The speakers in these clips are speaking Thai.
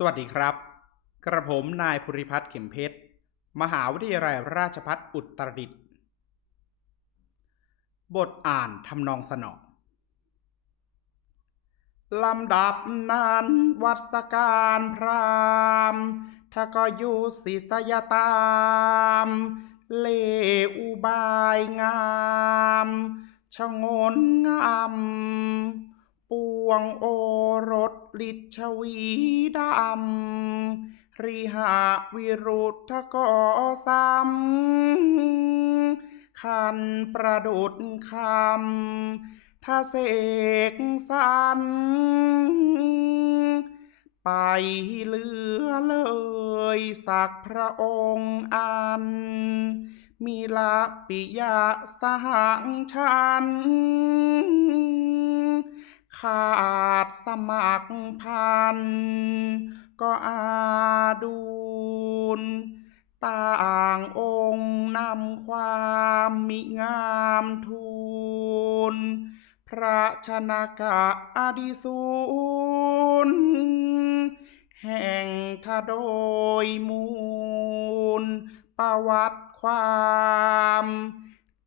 สวัสดีครับ กระผมนายภูริพัฒน์เข็มเพชร มหาวิทยาลัยราชภัฏอุตรดิตถ์ บทอ่านทำนองสนอลำดับนั้นวัดสการพรามถ้าก็อยู่ศิษยตาม เลอุบายงามชงนงาม ปวงโอ รสลิชวีดำริหาวิรุธกอซ้ำขันประดุดคำถ้าเสกสรรไปเหลือเลยสักพระองค์อัน มีละปิยะสหังชัน ขาดสมัครพัน ก็อาดูนต่างองค์นำความมิงามทูล พระชนกะอดิสูรแห่งทะโดยมูล ประวัติความ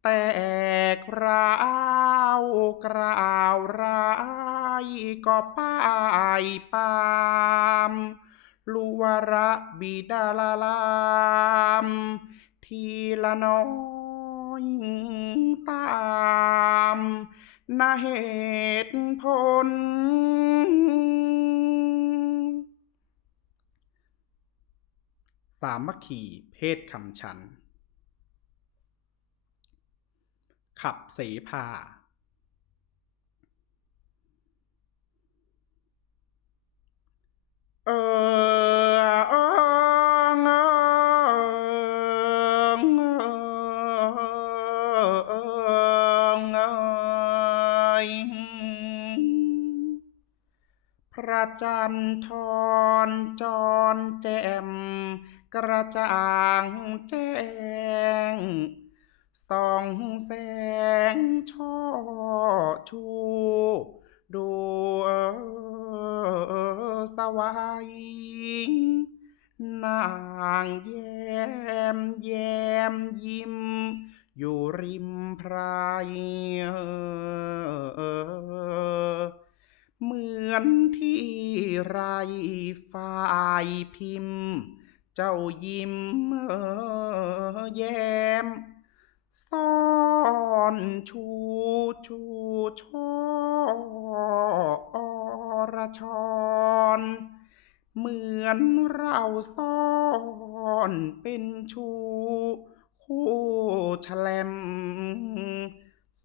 แตกราวกล่าวร้ายก็ป้ายปามลุวระบิดาลาลามทีละน้อยตามนาเหตุผล สามัคคีเพศคำฉัน ขับเสพาเออเอองเออยพระจันทร์ทอนจรแจ่มกระจ่างแจ้ง ส่องแสงช่อชูดูสวายนางแย้มแย้มยิ้ม อยู่ริมไพรเหมือนที่ไรฝ่ายพิมพ์ เจ้ายิ้มแย้ม อนชูชูช่ออรชรเหมือนเราซ่อนเป็นชูคู่แฉลม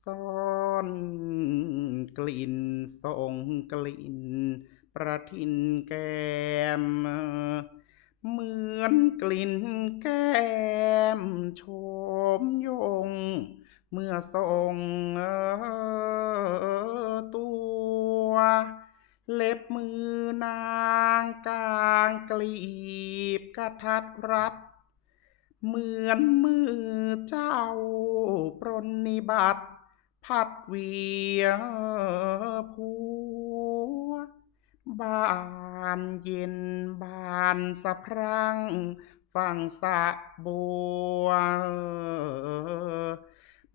ซ่อนกลิ่นส่งกลิ่น ประทินแก้ม เหมือนกลิ่นแก้มโชมยง เมื่อทรงตัว เล็บมือนางกลางกลีบกระทัดรัด เหมือนมือเจ้าปรนนิบัติ พัดเวียผัวบ้านเย็นบานสะพรั่งฝั่งสะบัว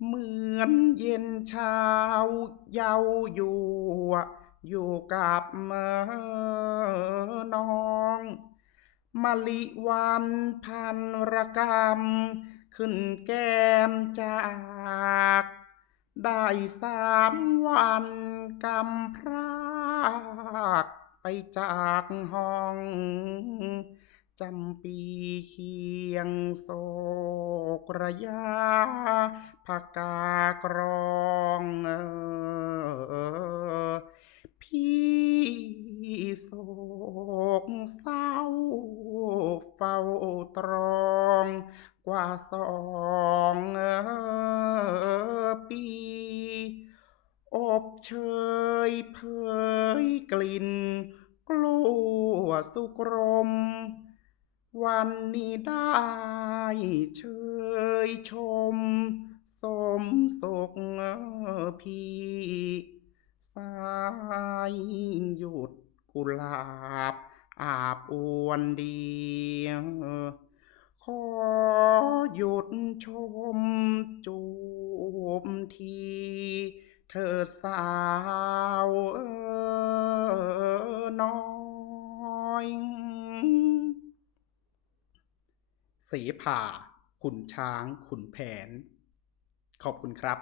เหมือนเย็นเช้าเยาอยู่ อยู่กับเมอน้องมะลิวันพันรกรรม ขึ้นแก้มจาก ได้สามวันกำพรากไปจากห้อง จำปีเคียงโศกระยาผกากรองเออพี่โศกเศร้าเฝ้าตรองกว่าสองเออปี อบเชยเผยกลิ่น กลัวสุกรม วันนี้ได้เชยชม สมสุขพี่สายหยุดกุหลาบ อาบอวนดี ขอหยุดชมจูบทีเธอสาวเออน้อย เสผ่าขุนช้างขุนแผน ขอบคุณครับ